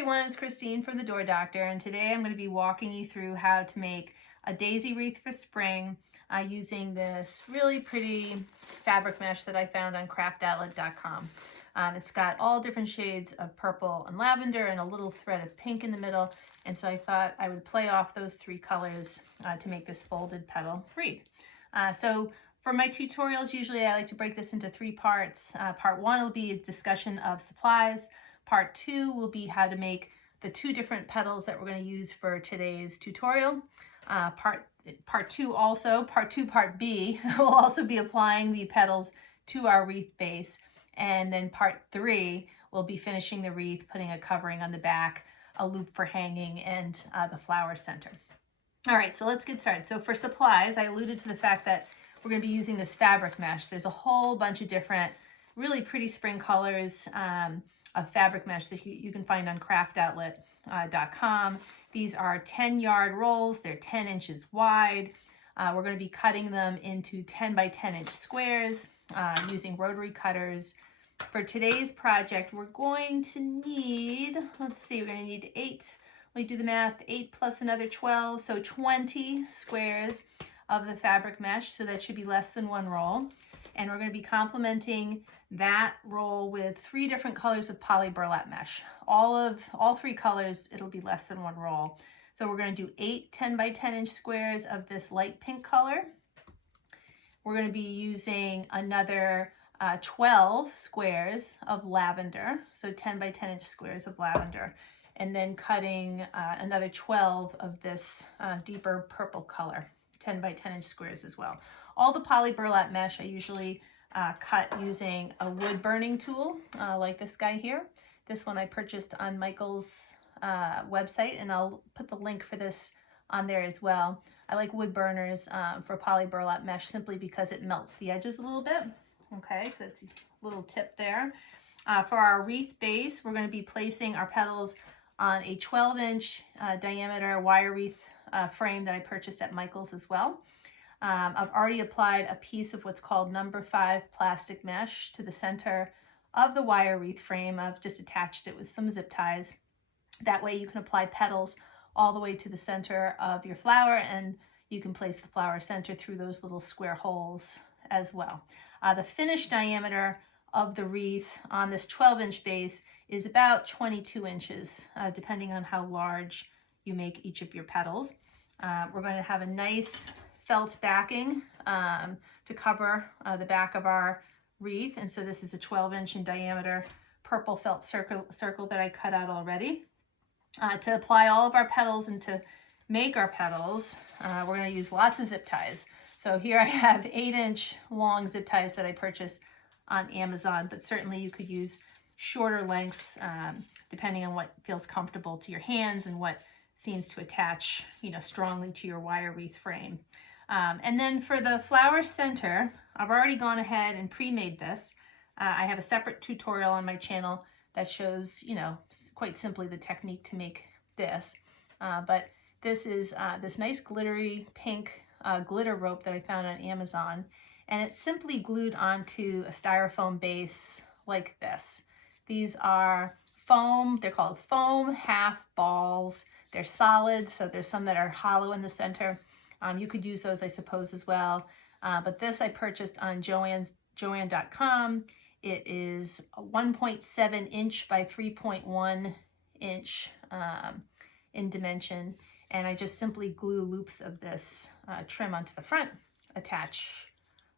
everyone, it's Christine from the Door Doctor, and today I'm going to be walking you through how to make a daisy wreath for spring using this really pretty fabric mesh that I found on craftoutlet.com. It's got all different shades of purple and lavender and a little thread of pink in the middle, and so I thought I would play off those three colors to make this folded petal wreath. So for my tutorials, usually I like to break this into three parts. Part one will be a discussion of supplies. Part two will be how to make the two different petals that we're going to use for today's tutorial. Part B, will also be applying the petals to our wreath base. And then part three, we'll be finishing the wreath, putting a covering on the back, a loop for hanging, and the flower center. All right, so let's get started. So for supplies, I alluded to the fact that we're going to be using this fabric mesh. There's a whole bunch of different really pretty spring colors of fabric mesh that you can find on craftoutlet.com. These are 10-yard rolls. They're 10 inches wide. We're going to be cutting them into 10 by 10 inch squares using rotary cutters. For today's project, we're going to need, we're going to need 8. Let me do the math, 8 plus another 12, so 20 squares of the fabric mesh, so that should be less than one roll. And we're going to be complementing that roll with 3 different colors of poly burlap mesh. All 3 colors, it'll be less than one roll. So we're going to do 8 10 by 10 inch squares of this light pink color. We're going to be using another 12 squares of lavender, so 10 by 10 inch squares of lavender, and then cutting another 12 of this deeper purple color, 10 by 10 inch squares as well. All the poly burlap mesh I usually cut using a wood burning tool like this guy here. This one I purchased on Michael's website, and I'll put the link for this on there as well. I like wood burners for poly burlap mesh simply because it melts the edges a little bit. Okay, so that's a little tip there. For our wreath base, we're going to be placing our petals on a 12-inch diameter wire wreath frame that I purchased at Michael's as well. I've already applied a piece of what's called number 5 plastic mesh to the center of the wire wreath frame. I've just attached it with some zip ties. That way you can apply petals all the way to the center of your flower, and you can place the flower center through those little square holes as well. The finished diameter of the wreath on this 12-inch base is about 22 inches, depending on how large you make each of your petals. We're going to have a nice felt backing to cover the back of our wreath, and so this is a 12-inch in diameter purple felt circle that I cut out already. To apply all of our petals and to make our petals, we're going to use lots of zip ties. So here I have 8-inch long zip ties that I purchased on Amazon, but certainly you could use shorter lengths depending on what feels comfortable to your hands and what seems to attach, strongly to your wire wreath frame. And then for the flower center, I've already gone ahead and pre-made this. I have a separate tutorial on my channel that shows, quite simply the technique to make this. But this is this nice glittery pink glitter rope that I found on Amazon. And it's simply glued onto a styrofoam base like this. These are foam, they're called foam half balls. They're solid, so there's some that are hollow in the center. You could use those, I suppose, as well. But this I purchased on Joann.com. It is a 1.7 inch by 3.1 inch in dimension. And I just simply glue loops of this trim onto the front, attach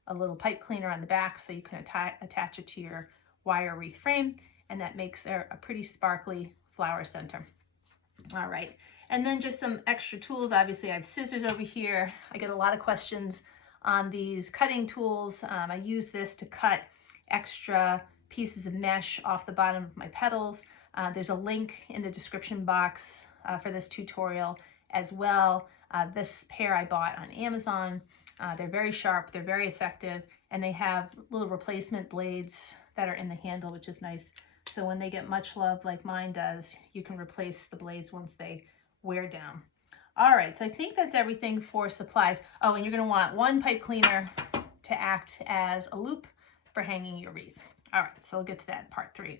a little pipe cleaner on the back so you can attach it to your wire wreath frame, and that makes a pretty sparkly flower center. All right, and then just some extra tools. Obviously, I have scissors over here. I get a lot of questions on these cutting tools. I use this to cut extra pieces of mesh off the bottom of my petals. There's a link in the description box for this tutorial as well. This pair I bought on Amazon. They're very sharp, they're very effective, and they have little replacement blades that are in the handle, which is nice. So when they get much love like mine does, you can replace the blades once they wear down. All right, so I think that's everything for supplies. Oh, and you're gonna want one pipe cleaner to act as a loop for hanging your wreath. All right, so we'll get to that in part 3.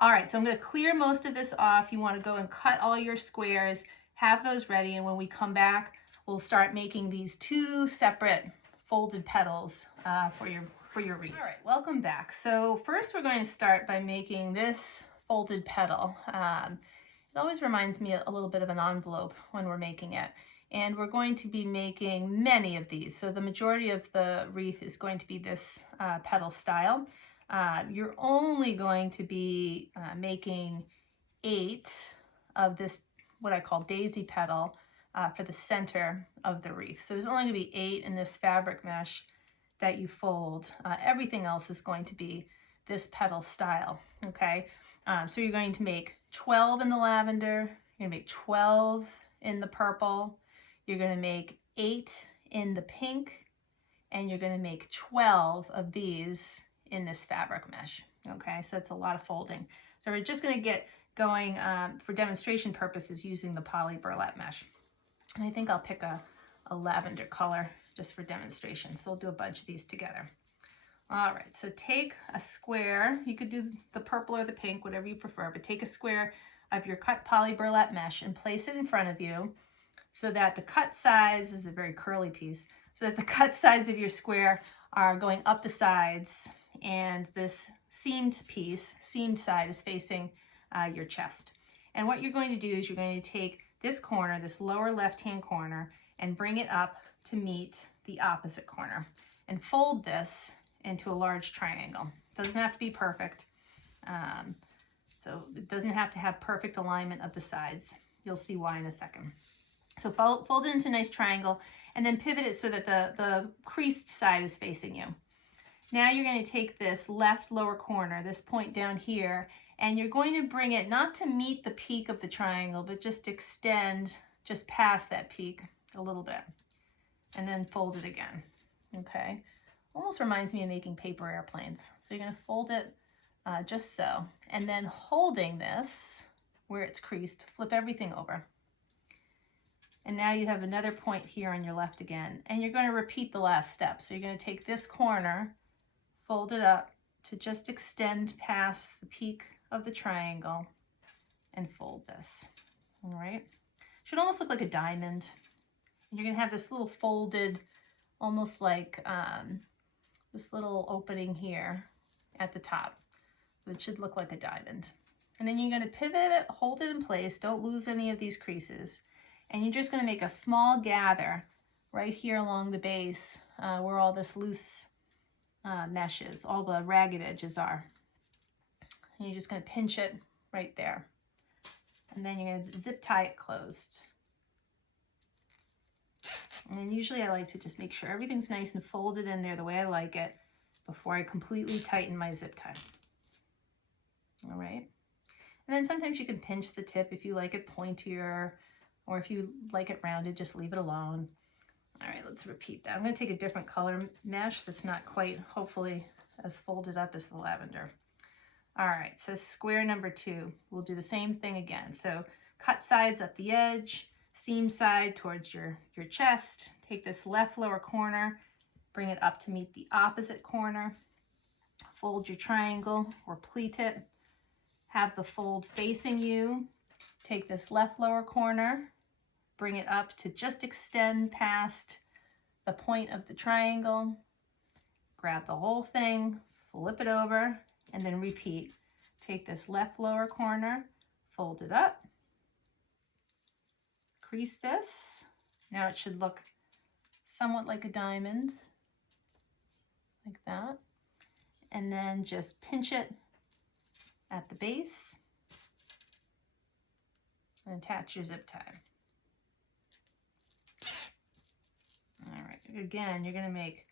All right, so I'm going to clear most of this off. You want to go and cut all your squares, have those ready, and when we come back, we'll start making these 2 separate folded petals for your wreath. All right, welcome back. So first we're going to start by making this folded petal. It always reminds me a little bit of an envelope when we're making it. And we're going to be making many of these. So the majority of the wreath is going to be this petal style. You're only going to be making 8 of this, what I call daisy petal, for the center of the wreath. So there's only going to be 8 in this fabric mesh that you fold. Everything else is going to be this petal style, okay? So you're going to make 12 in the lavender, you're going to make 12 in the purple, you're going to make 8 in the pink, and you're going to make 12 of these in this fabric mesh, okay? So it's a lot of folding. So we're just going to get going for demonstration purposes using the poly burlap mesh. And I think I'll pick a lavender color just for demonstration. So we'll do a bunch of these together. All right, so take a square. You could do the purple or the pink, whatever you prefer, but take a square of your cut poly burlap mesh and place it in front of you so that the cut size is a very curly piece, so that the cut sides of your square are going up the sides, and this seamed piece, seamed side, is facing your chest. And what you're going to do is you're going to take this corner, this lower left-hand corner, and bring it up to meet the opposite corner and fold this into a large triangle. Doesn't have to be perfect. So it doesn't have to have perfect alignment of the sides. You'll see why in a second. So fold it into a nice triangle and then pivot it so that the creased side is facing you. Now you're going to take this left lower corner, this point down here, and you're going to bring it not to meet the peak of the triangle, but just extend just past that peak a little bit, and then fold it again, okay? Almost reminds me of making paper airplanes. So you're going to fold it just so, and then holding this where it's creased, flip everything over. And now you have another point here on your left again, and you're going to repeat the last step. So you're going to take this corner, fold it up to just extend past the peak of the triangle, and fold this. All right, should almost look like a diamond. You're going to have this little folded, almost like this little opening here at the top. It should look like a diamond. And then you're going to pivot it, hold it in place, don't lose any of these creases. And you're just going to make a small gather right here along the base where all this loose mesh is, all the ragged edges are. And you're just going to pinch it right there. And then you're going to zip tie it closed. And then usually I like to just make sure everything's nice and folded in there the way I like it before I completely tighten my zip tie. All right. And then sometimes you can pinch the tip if you like it pointier, or if you like it rounded, just leave it alone. All right, let's repeat that. I'm going to take a different color mesh that's not quite, hopefully, as folded up as the lavender. All right, so square number 2, we'll do the same thing again. So cut sides up the edge, seam side towards your chest. Take this left lower corner, bring it up to meet the opposite corner. Fold your triangle or pleat it. Have the fold facing you. Take this left lower corner, bring it up to just extend past the point of the triangle. Grab the whole thing, flip it over, and then repeat. Take this left lower corner, fold it up, crease this. Now it should look somewhat like a diamond, like that. And then just pinch it at the base and attach your zip tie. All right, again, you're gonna make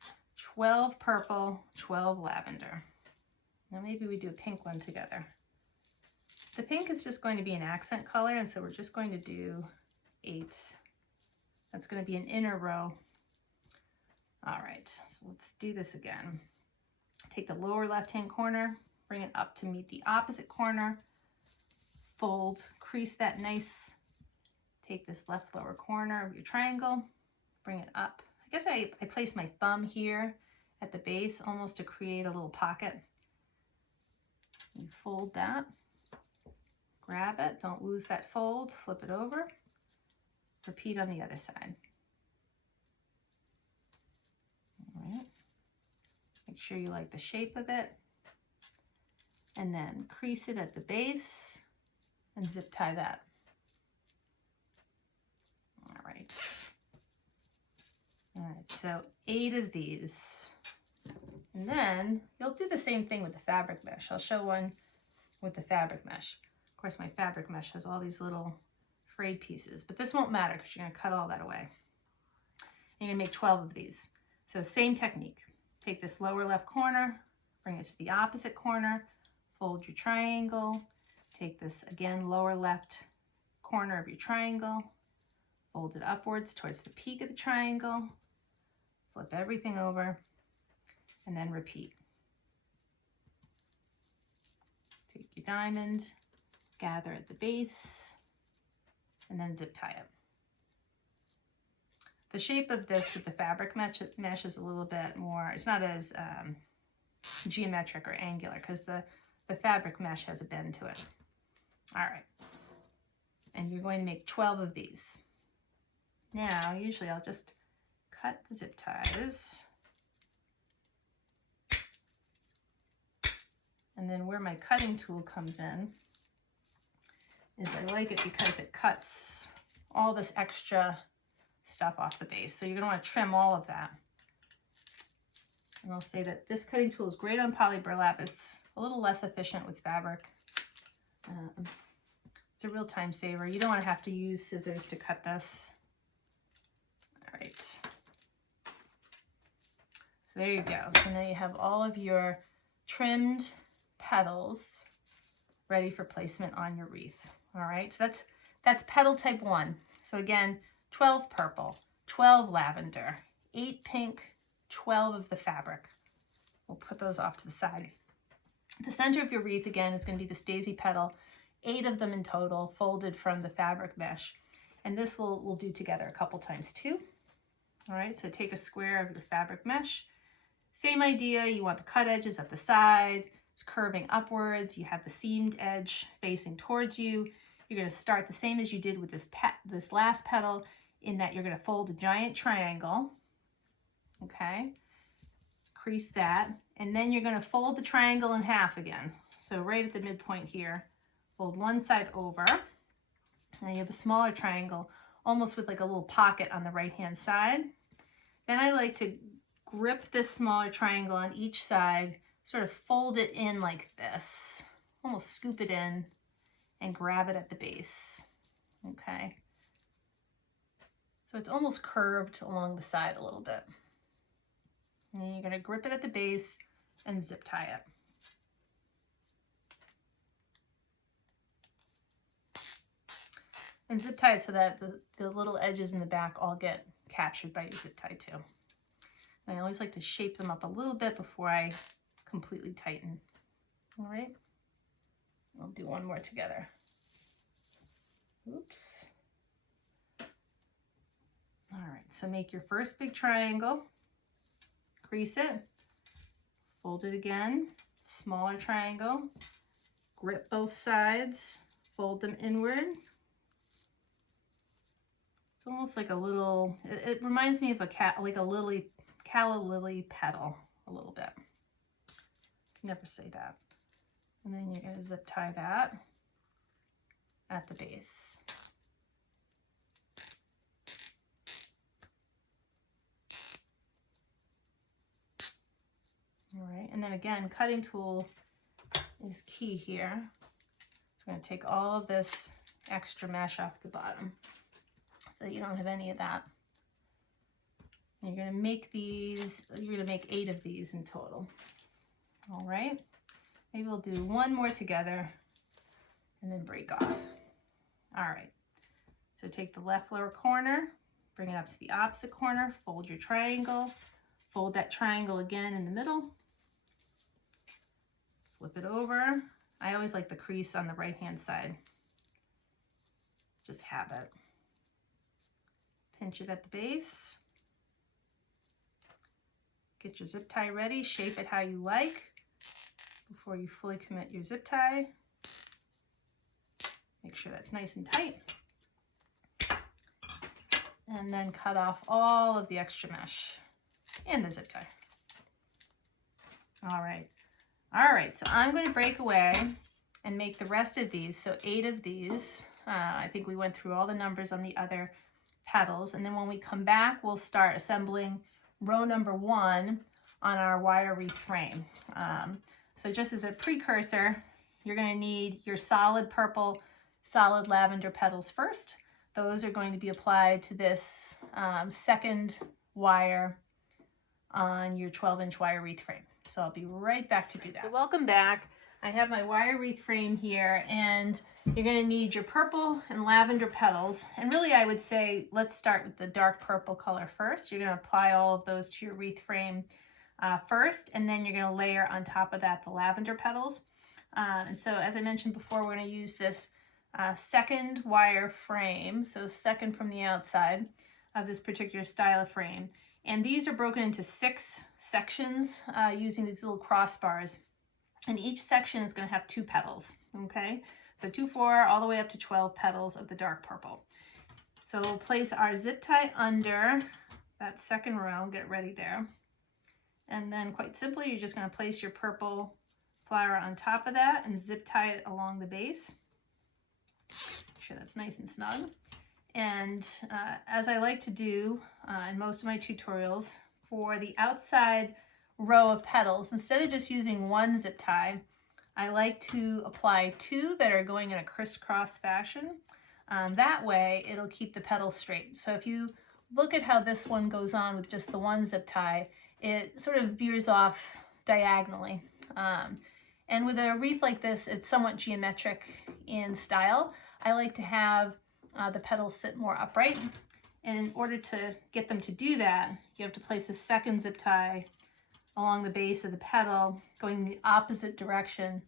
12 purple, 12 lavender. Now maybe we do a pink one together. The pink is just going to be an accent color, and so we're just going to do 8. That's going to be an inner row. All right, so let's do this again. Take the lower left-hand corner, bring it up to meet the opposite corner, fold, crease that nice. Take this left lower corner of your triangle, bring it up. I guess I place my thumb here at the base almost to create a little pocket. You fold that, Grab it, don't lose that fold, flip it over, repeat on the other side. All right. Make sure you like the shape of it, and then crease it at the base and zip tie that. All right. All right, so 8 of these. And then you'll do the same thing with the fabric mesh. I'll show one with the fabric mesh. Of course, my fabric mesh has all these little frayed pieces, but this won't matter because you're gonna cut all that away. You're gonna make 12 of these. So same technique. Take this lower left corner, bring it to the opposite corner, fold your triangle, take this again lower left corner of your triangle, fold it upwards towards the peak of the triangle, flip everything over, and then repeat. Take your diamond, gather at the base, and then zip tie it. The shape of this with the fabric mesh is a little bit more, it's not as geometric or angular because the fabric mesh has a bend to it. All right, and you're going to make 12 of these. Now, usually I'll just cut the zip ties. And then where my cutting tool comes in is I like it because it cuts all this extra stuff off the base. So you're gonna wanna trim all of that. And I'll say that this cutting tool is great on poly burlap. It's a little less efficient with fabric. It's a real time saver. You don't wanna have to use scissors to cut this. All right. So there you go. So now you have all of your trimmed petals ready for placement on your wreath. All right, so that's petal type 1. So again, 12 purple, 12 lavender, 8 pink, 12 of the fabric. We'll put those off to the side. The center of your wreath, again, is going to be this daisy petal, 8 of them in total, folded from the fabric mesh. And this we'll do together a couple times too. All right, so take a square of your fabric mesh. Same idea, you want the cut edges at the side. It's curving upwards. You have the seamed edge facing towards you. You're going to start the same as you did with this last petal, in that you're going to fold a giant triangle. Okay, crease that, and then you're going to fold the triangle in half again. So right at the midpoint here, fold one side over. Now you have a smaller triangle, almost with like a little pocket on the right-hand side. Then I like to grip this smaller triangle on each side, sort of fold it in like this, almost scoop it in and grab it at the base. Okay. So it's almost curved along the side a little bit. And then you're going to grip it at the base and zip tie it. And zip tie it so that the little edges in the back all get captured by your zip tie too. And I always like to shape them up a little bit before I completely tighten. All right, I'll do one more together. Oops. All right, so make your first big triangle, crease it, fold it again, smaller triangle, grip both sides, fold them inward. It's almost like a little, it reminds me of like a lily, calla lily petal a little bit. Can never say that. And then you're going to zip tie that at the base. All right, and then again, cutting tool is key here. So we're going to take all of this extra mesh off the bottom so you don't have any of that. And you're going to make these, you're going to make 8 of these in total. All right, maybe we'll do one more together and then break off. All right, so take the left lower corner, bring it up to the opposite corner, fold your triangle, fold that triangle again in the middle, flip it over. I always like the crease on the right-hand side. Just have it. Pinch it at the base. Get your zip tie ready, shape it how you like before you fully commit your zip tie. Make sure that's nice and tight. And then cut off all of the extra mesh and the zip tie. All right, so I'm going to break away and make the rest of these. So 8 of these. I think we went through all the numbers on the other petals. And then when we come back, we'll start assembling row number 1 on our wire wreath frame. So just as a precursor, you're going to need your solid purple, solid lavender petals first. Those are going to be applied to this second wire on your 12-inch wire wreath frame. So I'll be right back to do that. So welcome back. I have my wire wreath frame here, and you're going to need your purple and lavender petals. And really, I would say let's start with the dark purple color first. You're going to apply all of those to your wreath frame first, and then you're going to layer on top of that the lavender petals. And so as I mentioned before, we're going to use this second wire frame, so second from the outside of this particular style of frame. And these are broken into 6 sections using these little crossbars. And each section is going to have 2 petals, okay? So 2, 4, all the way up to 12 petals of the dark purple. So we'll place our zip tie under that second row, get it ready there. And then quite simply, you're just going to place your purple flower on top of that and zip tie it along the base. Make sure that's nice and snug. And as I like to do in most of my tutorials, for the outside row of petals, instead of just using 1 zip tie, I like to apply 2 that are going in a crisscross fashion. That way it'll keep the petals straight. So if you look at how this one goes on with just the 1 zip tie, it sort of veers off diagonally. And with a wreath like this, it's somewhat geometric in style. I like to have the petals sit more upright. And in order to get them to do that, you have to place a second zip tie along the base of the petal, going the opposite direction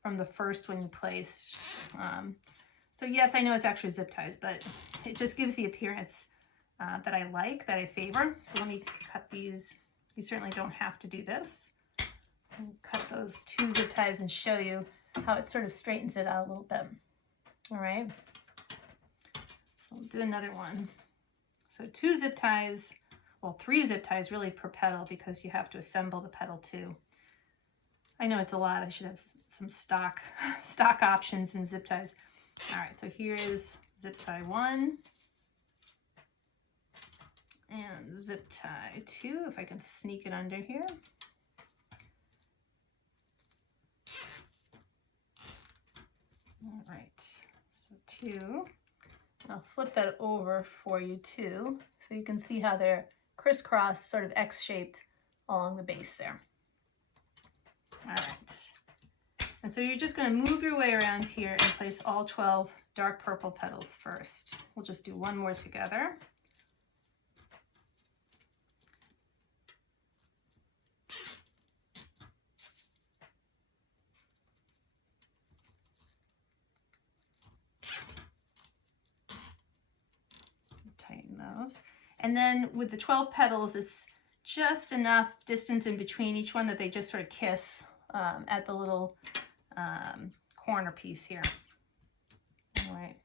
from the first one you placed. So yes, I know it's actually zip ties, but it just gives the appearance that I like, that I favor. So let me cut these. You certainly don't have to do this. I'll cut those 2 zip ties and show you how it sort of straightens it out a little bit. All right. So I'll do another one. So 2 zip ties, well, 3 zip ties really per petal because you have to assemble the petal too. I know it's a lot. I should have some stock options in zip ties. All right, so here is zip tie 1 and zip tie 2, if I can sneak it under here. All right, so 2. I'll flip that over for you too, so you can see how they're crisscross, sort of X-shaped along the base there. All right. And so you're just going to move your way around here and place all 12 dark purple petals first. We'll just do one more together. Tighten those. And then with the 12 petals, it's just enough distance in between each one that they just sort of kiss at the little corner piece here. All right.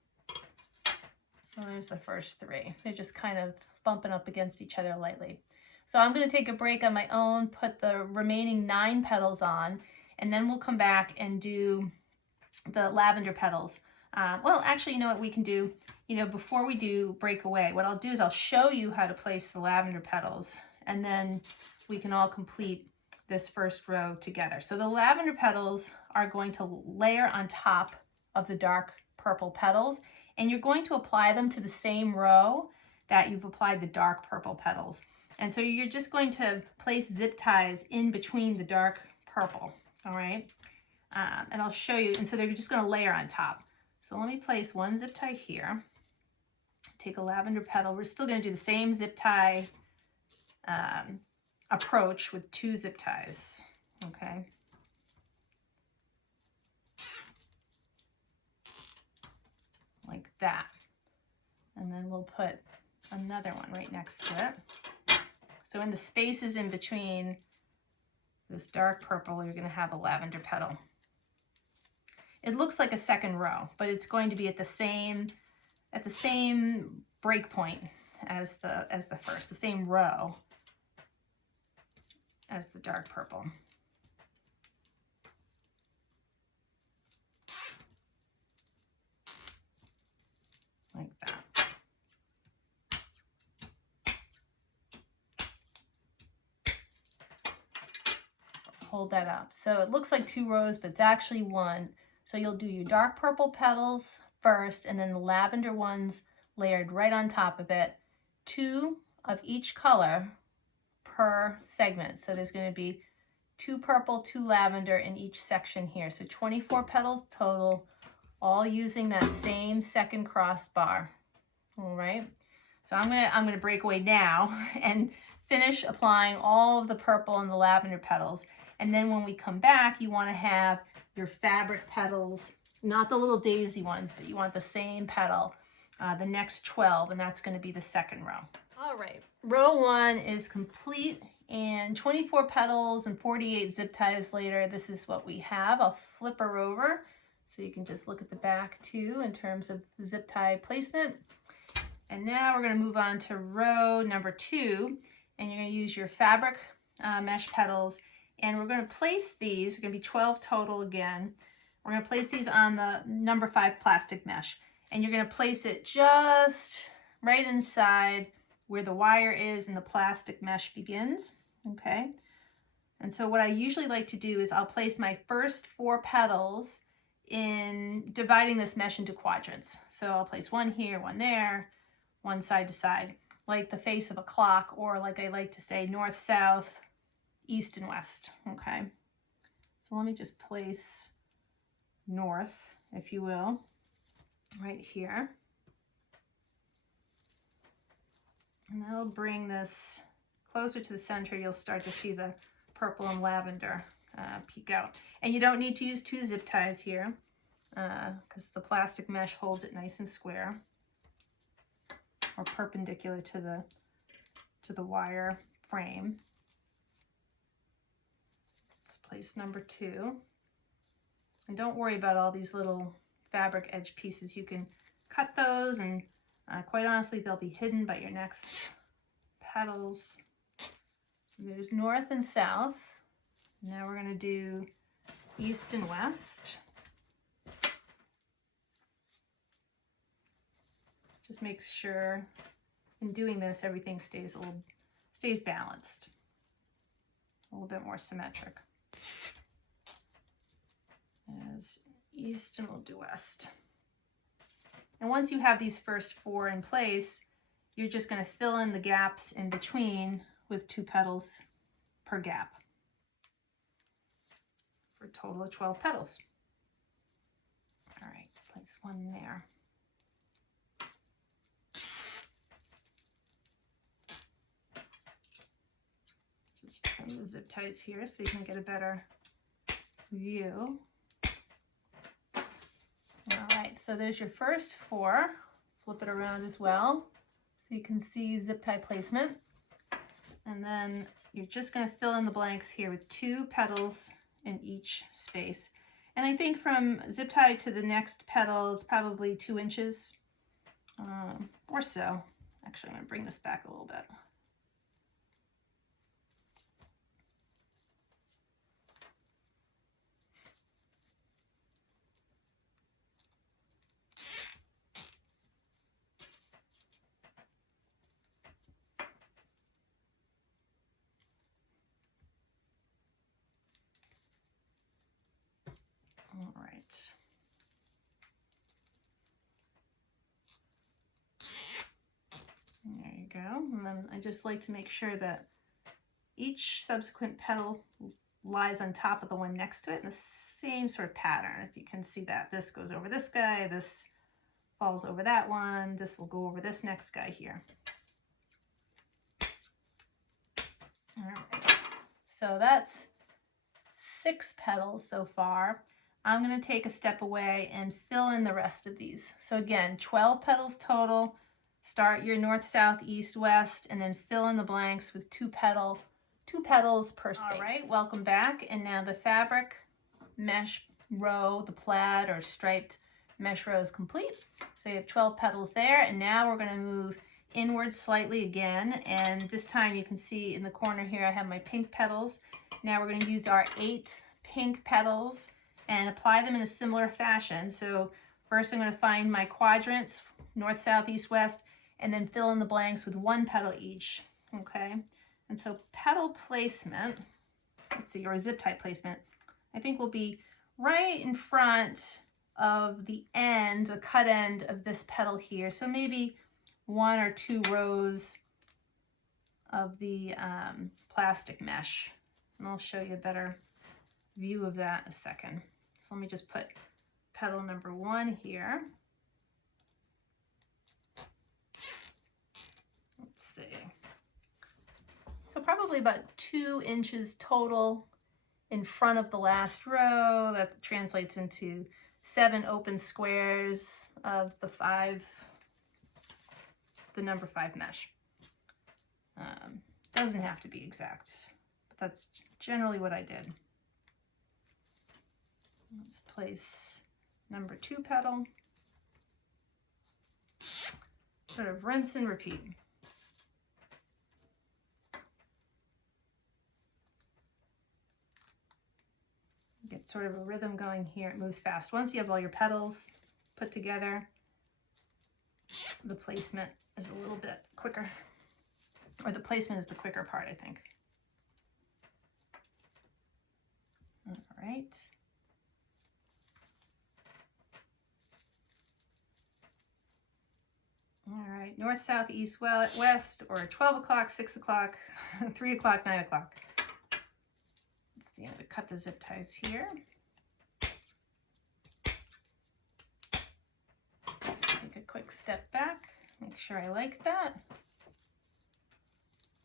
So there's the first 3. They're just kind of bumping up against each other lightly. So I'm going to take a break on my own, put the remaining 9 petals on, and then we'll come back and do the lavender petals. Well, actually, you know what we can do? You know, before we do breakaway, what I'll do is I'll show you how to place the lavender petals, and then we can all complete this first row together. So the lavender petals are going to layer on top of the dark purple petals, and you're going to apply them to the same row that you've applied the dark purple petals. And so you're just going to place zip ties in between the dark purple, all right? And I'll show you, and so they're just going to layer on top. So let me place 1 zip tie here, take a lavender petal. We're still going to do the same zip tie approach with 2 zip ties, okay? Like that. And then we'll put another one right next to it. So in the spaces in between this dark purple, you're going to have a lavender petal. it looks like a second row, but it's going to be at the same break point as the first, the same row as the dark purple. Like that. Hold that up. So it looks like 2 rows, but it's actually 1. So you'll do your dark purple petals first, and then the lavender ones layered right on top of it. 2 of each color per segment. So there's going to be 2 purple, 2 lavender in each section here. So 24 petals total, all using that same second crossbar. All right. So I'm gonna break away now and finish applying all of the purple and the lavender petals. And then when we come back, you want to have your fabric petals, not the little daisy ones, but you want the same petal, the next 12, and that's going to be the second row. All right, row 1 is complete, and 24 petals and 48 zip ties later, this is what we have. I'll flip her over so you can just look at the back too in terms of zip tie placement. And now we're going to move on to row number 2, and you're going to use your fabric mesh petals. And we're going to place these, it's going to be 12 total again. We're going to place these on the number 5 plastic mesh. And you're going to place it just right inside where the wire is and the plastic mesh begins. Okay. And so what I usually like to do is I'll place my first 4 petals in dividing this mesh into quadrants. So I'll place 1 here, 1 there, 1 side to side, like the face of a clock, or like I like to say, north, south, east and west. Okay, so let me just place north, if you will, right here, and that'll bring this closer to the center. You'll start to see the purple and lavender peek out, and you don't need to use 2 zip ties here because the plastic mesh holds it nice and square or perpendicular to the wire frame. Place number 2, and don't worry about all these little fabric edge pieces. You can cut those, and quite honestly they'll be hidden by your next petals. So there's north and south. Now we're going to do east and west. Just make sure in doing this everything stays balanced, a little bit more symmetric. As east, and we'll do west. And once you have these first 4 in place, you're just going to fill in the gaps in between with 2 petals per gap for a total of 12 petals. All right, place 1 there. Just turn the zip ties here so you can get a better view. All right, so there's your first 4. Flip it around as well so you can see zip tie placement. And then you're just going to fill in the blanks here with 2 petals in each space. And I think from zip tie to the next petal, it's probably 2 inches or so. Actually, I'm going to bring this back a little bit. All right. There you go. And then I just like to make sure that each subsequent petal lies on top of the one next to it in the same sort of pattern. If you can see that, this goes over this guy, this falls over that one, this will go over this next guy here. All right. So that's 6 petals so far. I'm going to take a step away and fill in the rest of these. So again, 12 petals total. Start your north, south, east, west, and then fill in the blanks with 2 petals per space. All right, welcome back. And now the fabric mesh row, the plaid or striped mesh row is complete. So you have 12 petals there, and now we're going to move inward slightly again, and this time you can see in the corner here I have my pink petals. Now we're going to use our 8 pink petals and apply them in a similar fashion. So first I'm going to find my quadrants, north, south, east, west, and then fill in the blanks with 1 petal each. Okay, and so petal placement, let's see, or zip tie placement, I think will be right in front of the end, the cut end of this petal here. So maybe 1 or 2 rows of the plastic mesh. And I'll show you a better view of that in a second. So let me just put petal number 1 here. Let's see. So probably about 2 inches total in front of the last row. That translates into 7 open squares of the number 5 mesh. Doesn't have to be exact, but that's generally what I did. Let's place number 2 petal. Sort of rinse and repeat. Get sort of a rhythm going here. It moves fast. Once you have all your petals put together, the placement is a little bit quicker, or the placement is the quicker part, I think. All right. All right, north, south, east, west, or 12 o'clock, 6 o'clock, 3 o'clock, 9 o'clock. Let's see, I'm gonna cut the zip ties here. Take a quick step back, make sure I like that.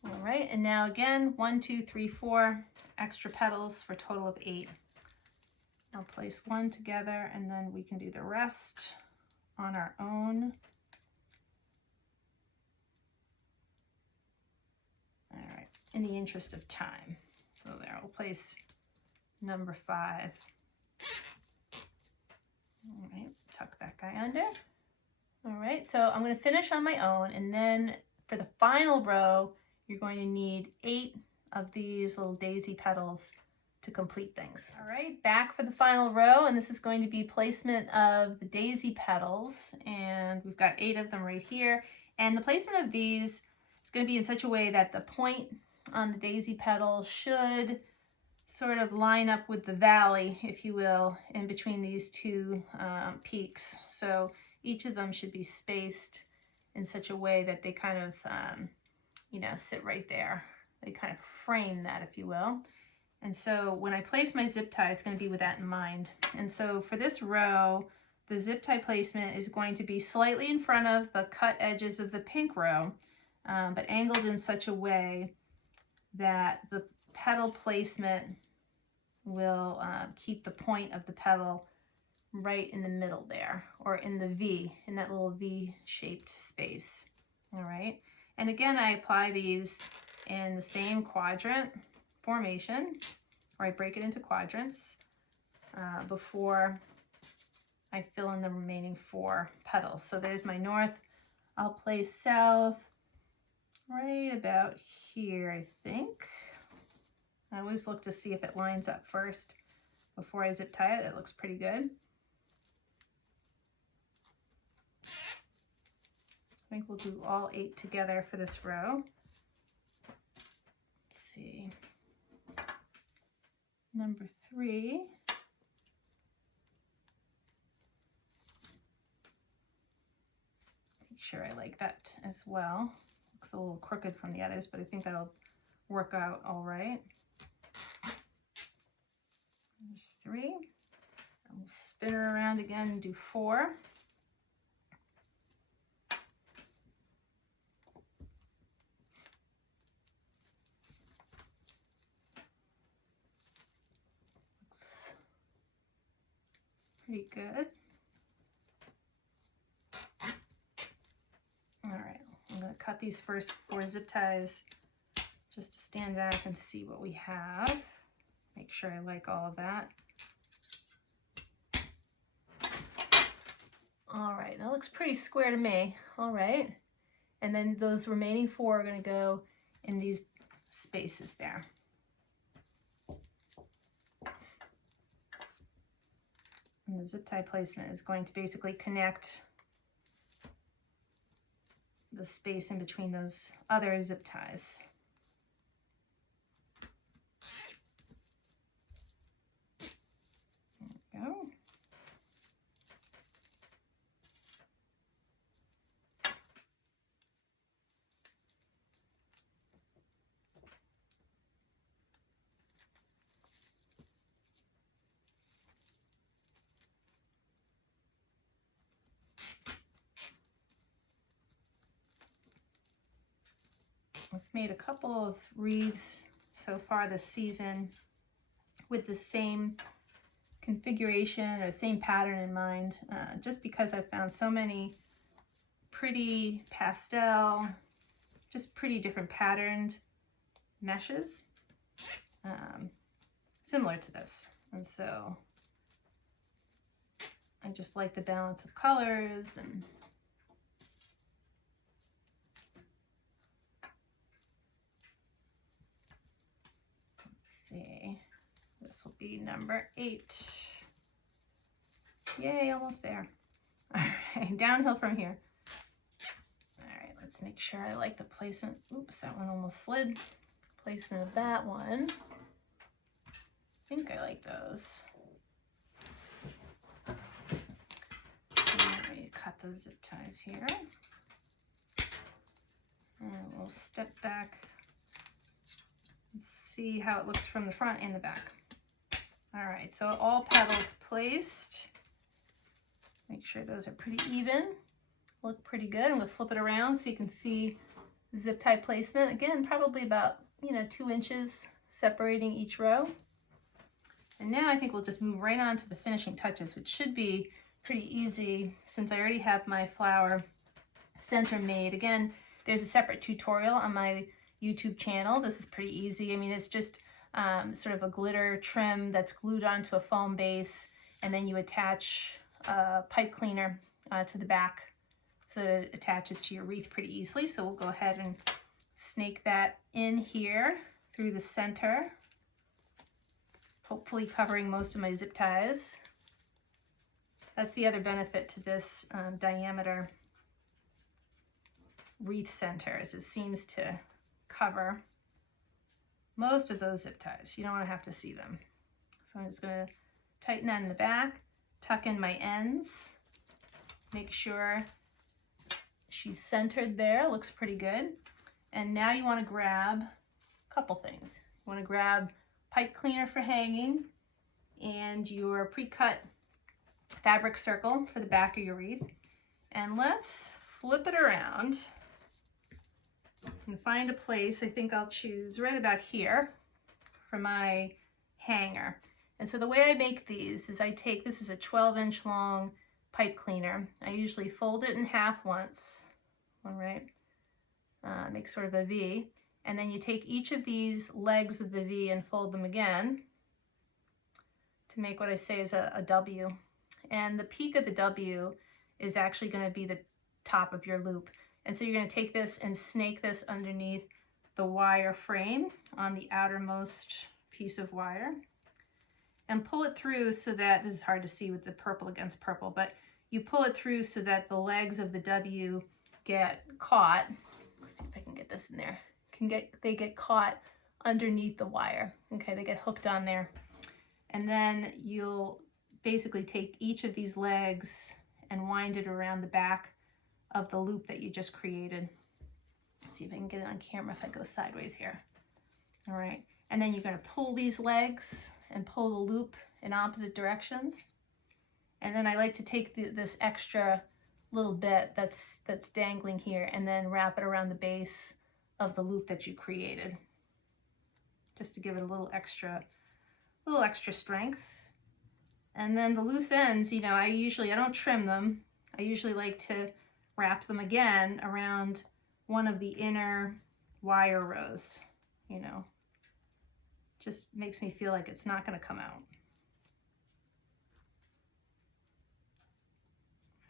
All right, and now again, 1, 2, 3, 4 extra petals for a total of 8. I'll place 1 together, and then we can do the rest on our own. All right, in the interest of time. So there, we'll place number 5. All right, tuck that guy under. All right, so I'm going to finish on my own, and then for the final row, you're going to need 8 of these little daisy petals to complete things. All right, back for the final row, and this is going to be placement of the daisy petals, and we've got 8 of them right here. And the placement of these is going to be in such a way that the point on the daisy petal should sort of line up with the valley, if you will, in between these 2 peaks. So each of them should be spaced in such a way that they kind of, you know, sit right there. They kind of frame that, if you will. And so when I place my zip tie, it's going to be with that in mind. And so for this row, the zip tie placement is going to be slightly in front of the cut edges of the pink row, but angled in such a way that the petal placement will keep the point of the petal right in the middle there, or in the V, in that little V-shaped space. All right, and again, I apply these in the same quadrant formation, or I break it into quadrants before I fill in the remaining 4 petals. So there's my north. I'll place south right about here, I think. I always look to see if it lines up first before I zip tie it. It looks pretty good. I think we'll do all 8 together for this row. Let's see. Number 3. Make sure I like that as well. Looks a little crooked from the others, but I think that'll work out all right. There's 3. And we'll spin her around again and do 4. Looks pretty good. All right, I'm going to cut these first 4 zip ties just to stand back and see what we have. Make sure I like all of that. All right, that looks pretty square to me. All right. And then those remaining 4 are going to go in these spaces there. And the zip tie placement is going to basically connect the space in between those other zip ties. There we go. I've made a couple of wreaths so far this season with the same configuration or same pattern in mind, just because I've found so many pretty pastel, just pretty different patterned meshes similar to this. And so I just like the balance of colors. And let's see, this will be number 8. Yay, almost there. All right, downhill from here. All right, let's make sure I like the placement. Oops, that one almost slid. Placement of that one. I think I like those. Let me cut those zip ties here. And we'll step back and see how it looks from the front and the back. All right, so all petals placed. Make sure those are pretty even. Look pretty good. I'm gonna flip it around so you can see the zip tie placement. Again, probably about 2 inches separating each row. And now I think we'll just move right on to the finishing touches, which should be pretty easy since I already have my flower center made. Again, there's a separate tutorial on my YouTube channel. This is pretty easy. I mean, it's just sort of a glitter trim that's glued onto a foam base, and then you attach a pipe cleaner to the back so that it attaches to your wreath pretty easily. So we'll go ahead and snake that in here through the center, hopefully covering most of my zip ties. That's the other benefit to this diameter wreath center, is it seems to cover most of those zip ties. You don't want to have to see them. So I'm just going to tighten that in the back, tuck in my ends, make sure she's centered there, looks pretty good. And now you want to grab a couple things. You want to grab pipe cleaner for hanging and your pre-cut fabric circle for the back of your wreath. And let's flip it around and find a place. I think I'll choose right about here for my hanger. And so the way I make these is I take, this is a 12-inch long pipe cleaner. I usually fold it in half once, all right, make sort of a V. And then you take each of these legs of the V and fold them again to make what I say is a W. And the peak of the W is actually going to be the top of your loop. And so you're going to take this and snake this underneath the wire frame on the outermost piece of wire and pull it through so that, this is hard to see with the purple against purple, but you pull it through so that the legs of the W get caught. Let's see if I can get this in there. They get caught underneath the wire. Okay, they get hooked on there. And then you'll basically take each of these legs and wind it around the back of the loop that you just created. Let's see if I can get it on camera if I go sideways here. All right, and then you're going to pull these legs and pull the loop in opposite directions. And then I like to take this extra little bit that's dangling here and then wrap it around the base of the loop that you created, just to give it a little extra strength. And then the loose ends, I don't trim them. I usually like to wrap them again around one of the inner wire rows, just makes me feel like it's not going to come out.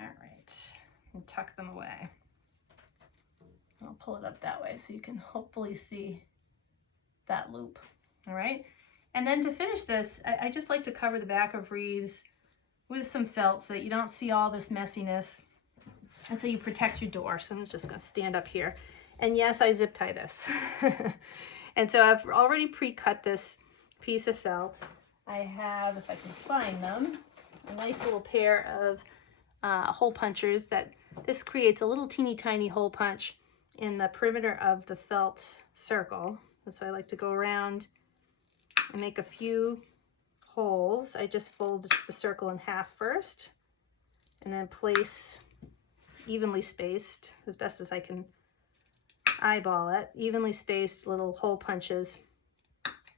All right, and tuck them away. I'll pull it up that way so you can hopefully see that loop. All right. And then to finish this, I just like to cover the back of wreaths with some felt so that you don't see all this messiness. And so you protect your door. So I'm just going to stand up here. And yes, I zip tie this. And so I've already pre-cut this piece of felt. I have, if I can find them, a nice little pair of hole punchers that this creates a little teeny tiny hole punch in the perimeter of the felt circle. And so I like to go around and make a few holes. I just fold the circle in half first and then place evenly spaced, as best as I can eyeball it, evenly spaced little hole punches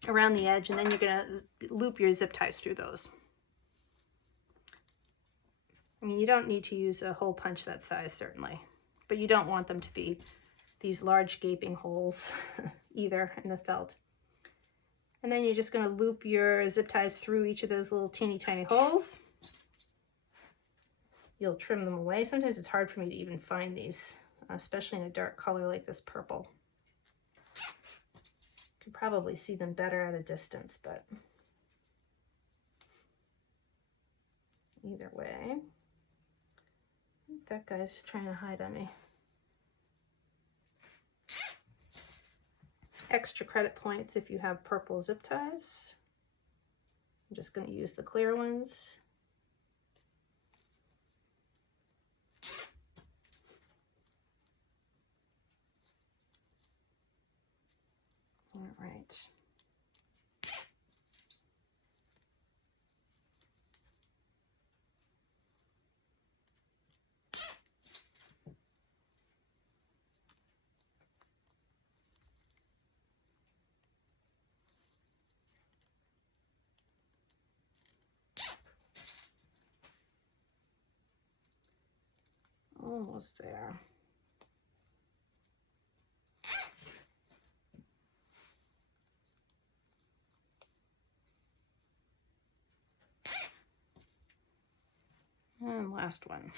around the edge, and then you're going to loop your zip ties through those. I mean, you don't need to use a hole punch that size, certainly, but you don't want them to be these large gaping holes either in the felt. And then you're just going to loop your zip ties through each of those little teeny tiny holes. You'll trim them away. Sometimes it's hard for me to even find these, especially in a dark color like this purple. You can probably see them better at a distance, but either way, I think that guy's trying to hide on me. Extra credit points if you have purple zip ties. I'm just going to use the clear ones. All right. Almost there. And last one.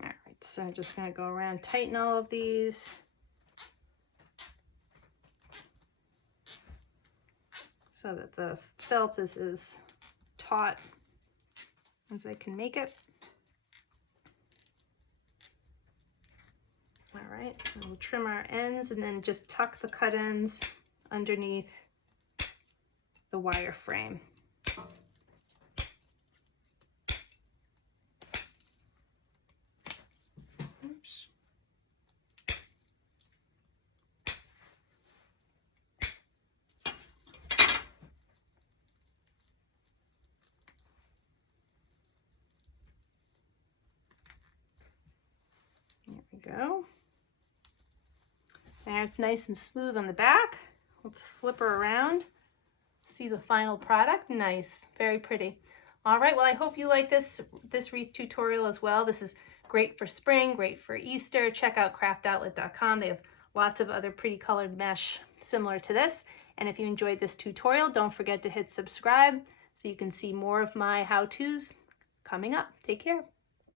All right, so I'm just going to go around, tighten all of these. So that the felt is as taut as I can make it. All right, and we'll trim our ends and then just tuck the cut ends underneath the wire frame. Oops. There we go. There, it's nice and smooth on the back. Let's flip her around. See the final product. Nice, very pretty. All right, well, I hope you like this wreath tutorial as well. This is great for spring, great for Easter. Check out craftoutlet.com. They have lots of other pretty colored mesh similar to this. And if you enjoyed this tutorial, don't forget to hit subscribe so you can see more of my how-tos coming up. Take care.